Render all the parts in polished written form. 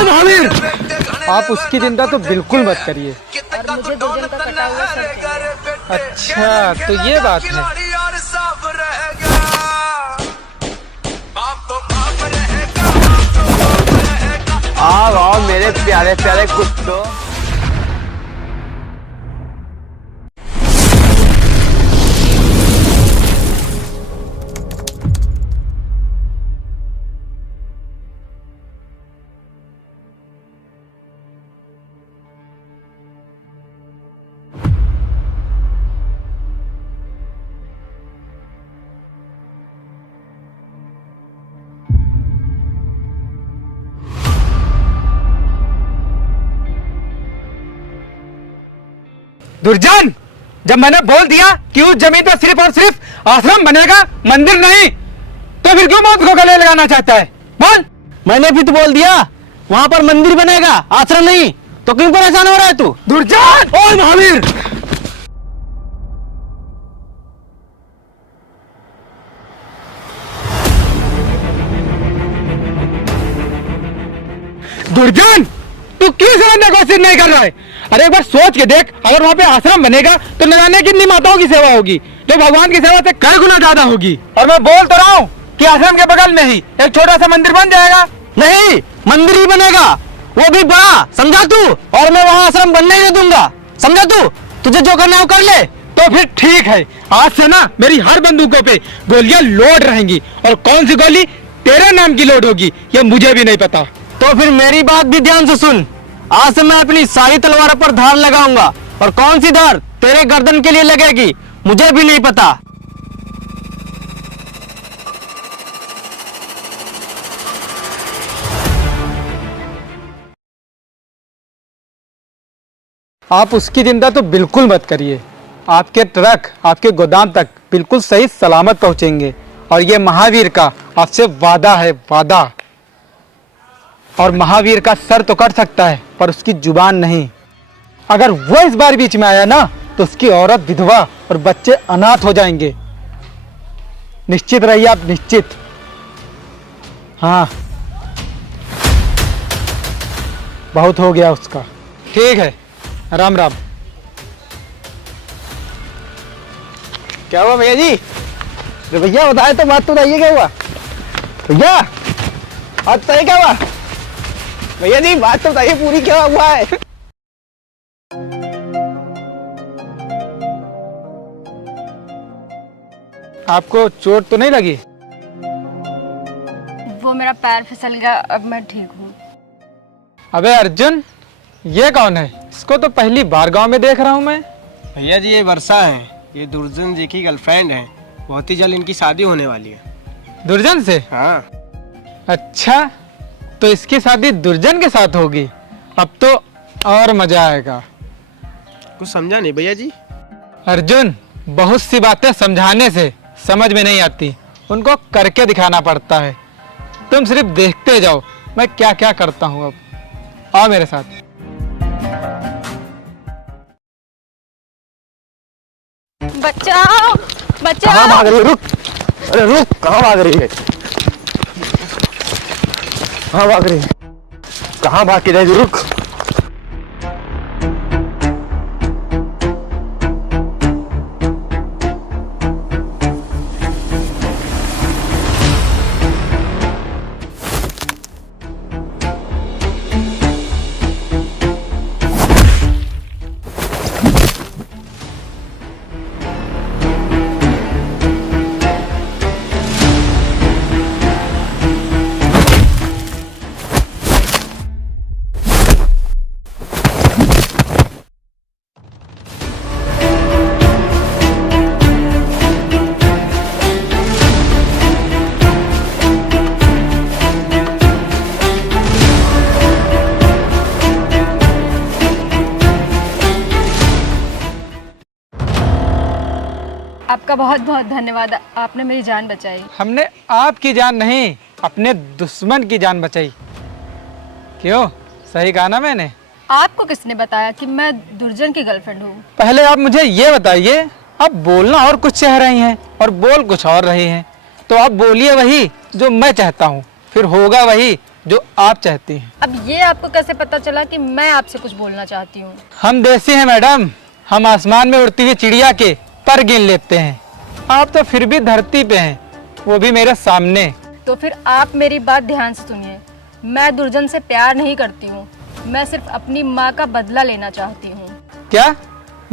महावीर, आप उसकी चिंता तो बिल्कुल मत करिए। और मुझे दुर्जन का कटा हुआ सर चाहिए। अच्छा, तो ये बात है। आओ मेरे प्यारे प्यारे कुत्तों। दुर्जन, जब मैंने बोल दिया कि उस जमीन पर सिर्फ और सिर्फ आश्रम बनेगा, मंदिर नहीं, तो फिर क्यों मौत को गले लगाना चाहता है? बोल। मैंने भी तो बोल दिया वहां पर मंदिर बनेगा, आश्रम नहीं, तो क्यों परेशान हो रहा है तू? दुर्जन! ओए महावीर, दुर्जन, तू क्यों समझने की कोशिश नहीं कर रहा है? अरे एक बार सोच के देख, अगर वहाँ पे आश्रम बनेगा तो न जाने कितनी माताओं की सेवा होगी, जो भगवान की सेवा से कई गुना ज्यादा होगी। और मैं बोल तो रहा हूँ कि आश्रम के बगल में ही एक छोटा सा मंदिर बन जाएगा। नहीं, मंदिर ही बनेगा, वो भी बड़ा, समझा तू? और मैं वहाँ आश्रम बनने नहीं दूंगा, समझा तू? तुझे जो करना है वो कर ले। तो फिर ठीक है, आज से ना मेरी हर बंदूकों पे गोलियां लोड रहेंगी, और कौन सी गोली तेरे नाम की लोड होगी ये मुझे भी नहीं पता। तो फिर मेरी बात भी ध्यान से सुन। आज से मैं अपनी सारी तलवारों पर धार लगाऊंगा, और कौन सी धार तेरे गर्दन के लिए लगेगी मुझे भी नहीं पता। आप उसकी चिंता तो बिल्कुल मत करिए। आपके ट्रक आपके गोदाम तक बिल्कुल सही सलामत पहुंचेंगे, और ये महावीर का आपसे वादा है, वादा। और महावीर का सर तो कट सकता है पर उसकी जुबान नहीं। अगर वो इस बार बीच में आया ना तो उसकी औरत विधवा और बच्चे अनाथ हो जाएंगे। निश्चित रहिए आप, निश्चित। हाँ, बहुत हो गया उसका। ठीक है, राम राम। क्या हुआ भैया जी? अरे भैया बताए तो, बात तो बताइए क्या हुआ भैया? आज बताइए क्या हुआ भैया जी, बात तो बताइए पूरी, क्या हुआ है? आपको चोट तो नहीं लगी? वो मेरा पैर फिसल गया, अब मैं ठीक हूँ। अबे अर्जुन, ये कौन है? इसको तो पहली बार गांव में देख रहा हूँ मैं। भैया जी ये वर्षा है, ये दुर्जन जी की गर्लफ्रेंड है। बहुत ही जल्द इनकी शादी होने वाली है। दुर्जन से? हाँ। अच्छा, तो इसकी शादी दुर्जन के साथ होगी। अब तो और मजा आएगा। कुछ समझा नहीं भैया जी। अर्जुन, बहुत सी बातें समझाने से समझ में नहीं आती, उनको करके दिखाना पड़ता है। तुम सिर्फ देखते जाओ मैं क्या क्या करता हूँ। अब आओ मेरे साथ। बचाओ, बचाओ। कहाँ भाग रही है? रुक, अरे रुक, कहाँ भाग रही है? कहाँ भाग रही है? कहाँ भाग के जाएगी? रुक। आपका बहुत बहुत धन्यवाद, आपने मेरी जान बचाई। हमने आपकी जान नहीं, अपने दुश्मन की जान बचाई। क्यों, सही कहा ना मैंने? आपको किसने बताया कि मैं दुर्जन की गर्लफ्रेंड हूँ? पहले आप मुझे ये बताइए, आप बोलना और कुछ चाह रही हैं और बोल कुछ और रही हैं, तो आप बोलिए वही जो मैं चाहता हूँ, फिर होगा वही जो आप चाहती हैं। अब ये आपको कैसे पता चला कि मैं आपसे कुछ बोलना चाहती हूँ? हम देसी हैं मैडम, हम आसमान में उड़ती हुई चिड़िया के पर गिन लेते हैं। आप तो फिर भी धरती पे हैं, वो भी मेरे सामने। तो फिर आप मेरी बात ध्यान से सुनिए। मैं दुर्जन से प्यार नहीं करती हूँ, मैं सिर्फ अपनी माँ का बदला लेना चाहती हूँ। क्या?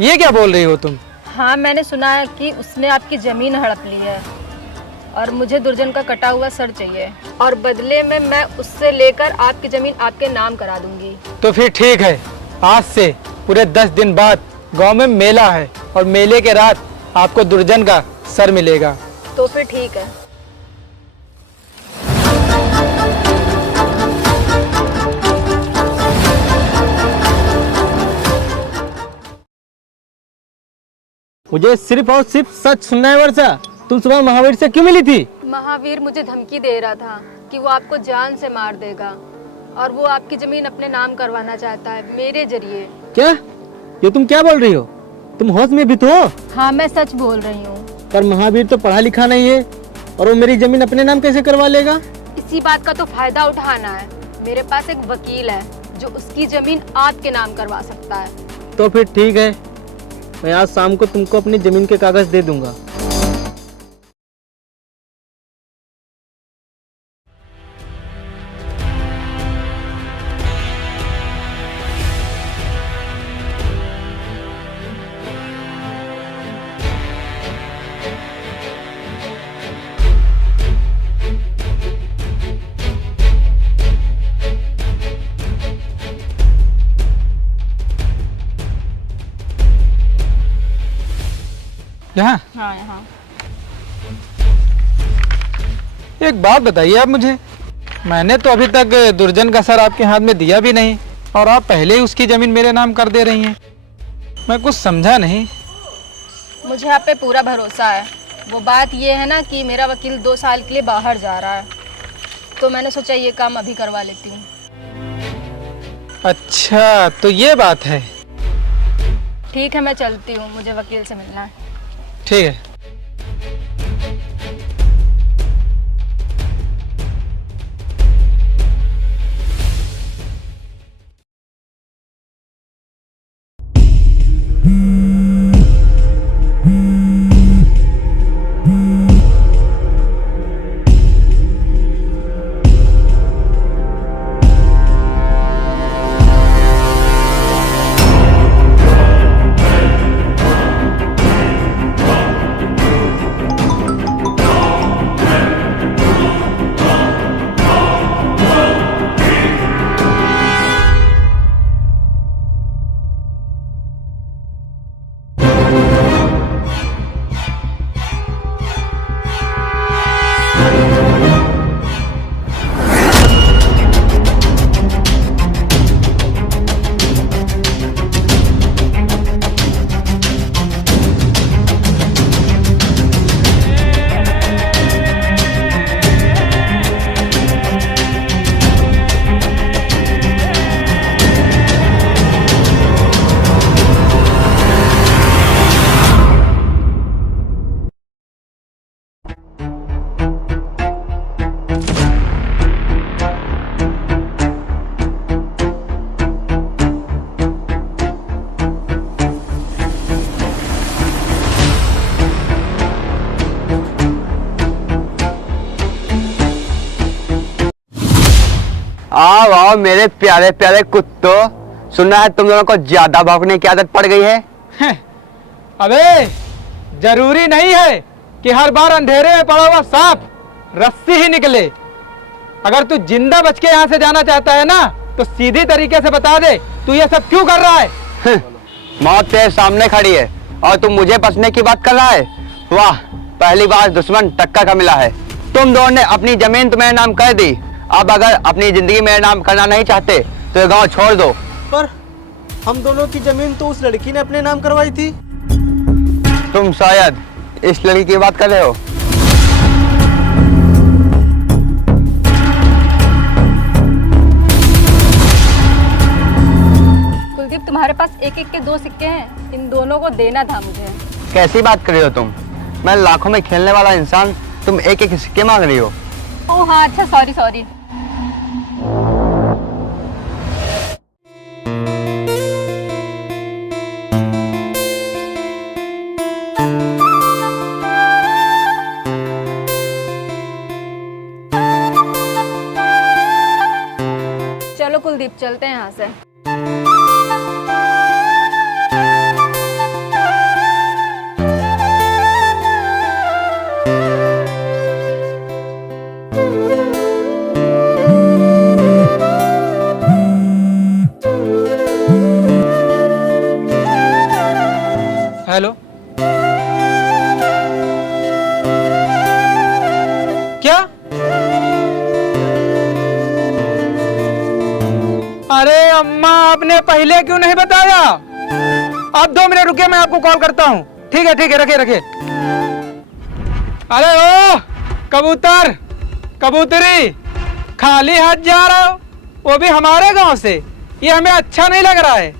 ये क्या बोल रही हो तुम? हाँ, मैंने सुना है कि उसने आपकी ज़मीन हड़प ली है और मुझे दुर्जन का कटा हुआ सर चाहिए और बदले में मैं उससे लेकर आपकी ज़मीन आपके नाम करा दूंगी। तो फिर ठीक है, आज से पूरे 10 दिन बाद गांव में मेला है और मेले के रात आपको दुर्जन का सर मिलेगा। तो फिर ठीक है। मुझे सिर्फ और सिर्फ सच सुनना है वर्षा। तुम सुबह महावीर से क्यों मिली थी? महावीर मुझे धमकी दे रहा था कि वो आपको जान से मार देगा और वो आपकी ज़मीन अपने नाम करवाना चाहता है मेरे जरिए। क्या? ये तुम क्या बोल रही हो? तुम होश में भी तो हो? हाँ, मैं सच बोल रही हूँ। पर महावीर तो पढ़ा लिखा नहीं है और वो मेरी जमीन अपने नाम कैसे करवा लेगा? इसी बात का तो फायदा उठाना है। मेरे पास एक वकील है जो उसकी जमीन आपके नाम करवा सकता है। तो फिर ठीक है, मैं आज शाम को तुमको अपनी जमीन के कागज दे दूंगा। यहाँ हाँ, यहाँ। एक बात बताइए आप मुझे, मैंने तो अभी तक दुर्जन का सर आपके हाथ में दिया भी नहीं और आप पहले ही उसकी जमीन मेरे नाम कर दे रही हैं। मैं कुछ समझा नहीं। मुझे आप पे पूरा भरोसा है। वो बात ये है ना कि मेरा वकील 2 साल के लिए बाहर जा रहा है, तो मैंने सोचा ये काम अभी करवा लेती हूँ। अच्छा, तो ये बात है। ठीक है, मैं चलती हूँ, मुझे वकील से मिलना है। ठीक है। आओ आओ मेरे प्यारे प्यारे कुत्तों, सुना है तुम दोनों को ज्यादा भौंकने की आदत पड़ गई है। अबे जरूरी नहीं है कि हर बार अंधेरे में पड़ा हुआ सांप रस्सी ही निकले। अगर तू जिंदा बच के यहाँ से जाना चाहता है ना, तो सीधी तरीके से बता दे तू ये सब क्यों कर रहा है। मौत तेरे सामने खड़ी है और तू मुझे बचने की बात कर रहा है। वाह, पहली बार दुश्मन टक्कर का मिला है। तुम दोनों ने अपनी जमीन तुम्हारे नाम कर दी, अब अगर अपनी जिंदगी मेरे नाम करना नहीं चाहते तो ये गांव छोड़ दो। पर हम दोनों की जमीन तो उस लड़की ने अपने नाम करवाई थी। तुम शायद इस लड़की की बात कर रहे हो। कुलदीप, तुम्हारे पास एक एक के 2 सिक्के हैं, इन दोनों को देना था मुझे। कैसी बात कर रही हो तुम? मैं लाखों में खेलने वाला इंसान, तुम एक एक सिक्के मांग रही हो। ओह हाँ, अच्छा, सॉरी। कुलदीप, चलते हैं यहाँ से। हेलो, क्या? अरे अम्मा, आपने पहले क्यों नहीं बताया? आप 2 मिनट रुके, मैं आपको कॉल करता हूँ। ठीक है ठीक है, रखिए रखिए। अरे ओ कबूतर, कबूतरी, खाली हाथ जा रहे हो, वो भी हमारे गांव से? ये हमें अच्छा नहीं लग रहा है।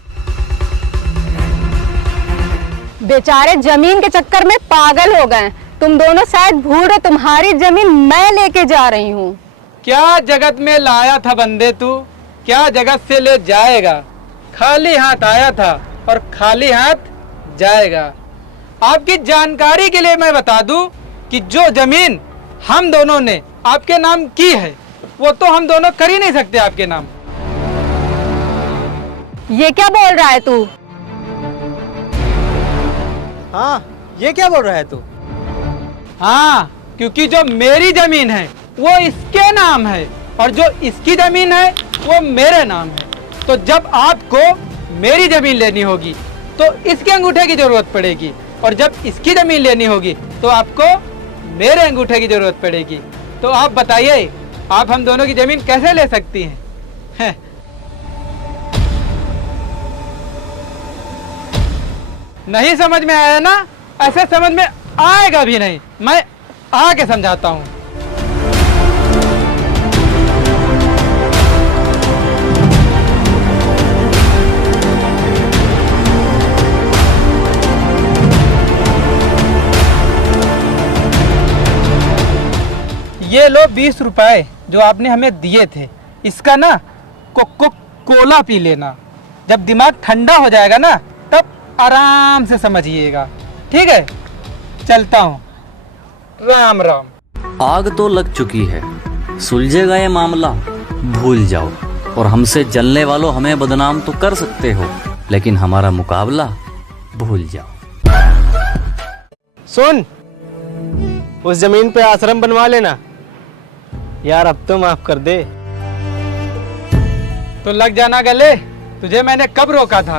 बेचारे जमीन के चक्कर में पागल हो गए। तुम दोनों शायद भूल रहे, तुम्हारी जमीन मैं लेके जा रही हूँ। क्या जगत में लाया था बंदे तू, क्या जगत से ले जाएगा? खाली हाथ आया था और खाली हाथ जाएगा। आपकी जानकारी के लिए मैं बता दूं कि जो जमीन हम दोनों ने आपके नाम की है, वो तो हम दोनों कर ही नहीं सकते आपके नाम। ये क्या बोल रहा है तू? हाँ, ये क्या बोल रहा है तू? हाँ, क्योंकि जो मेरी जमीन है वो इसके नाम है और जो इसकी जमीन है वो मेरे नाम है। तो जब आपको मेरी जमीन लेनी होगी तो इसके अंगूठे की जरूरत पड़ेगी, और जब इसकी जमीन लेनी होगी तो आपको मेरे अंगूठे की जरूरत पड़ेगी। तो आप बताइए, आप हम दोनों की जमीन कैसे ले सकती हैं? नहीं समझ में आया ना? ऐसे समझ में आएगा भी नहीं, मैं आके समझाता हूँ। ये लो 20 रुपए जो आपने हमें दिए थे, इसका ना कोको कोला पी लेना। जब दिमाग ठंडा हो जाएगा ना, तब आराम से समझिएगा। ठीक है, चलता हूँ। राम राम। आग तो लग चुकी है, सुलझेगा ये मामला, भूल जाओ। और हमसे जलने वालों हमें बदनाम तो कर सकते हो, लेकिन हमारा मुकाबला भूल जाओ। सुन, उस जमीन पे आश्रम बनवा लेना यार, अब तो माफ कर दे। तो लग जाना गले, तुझे मैंने कब रोका था?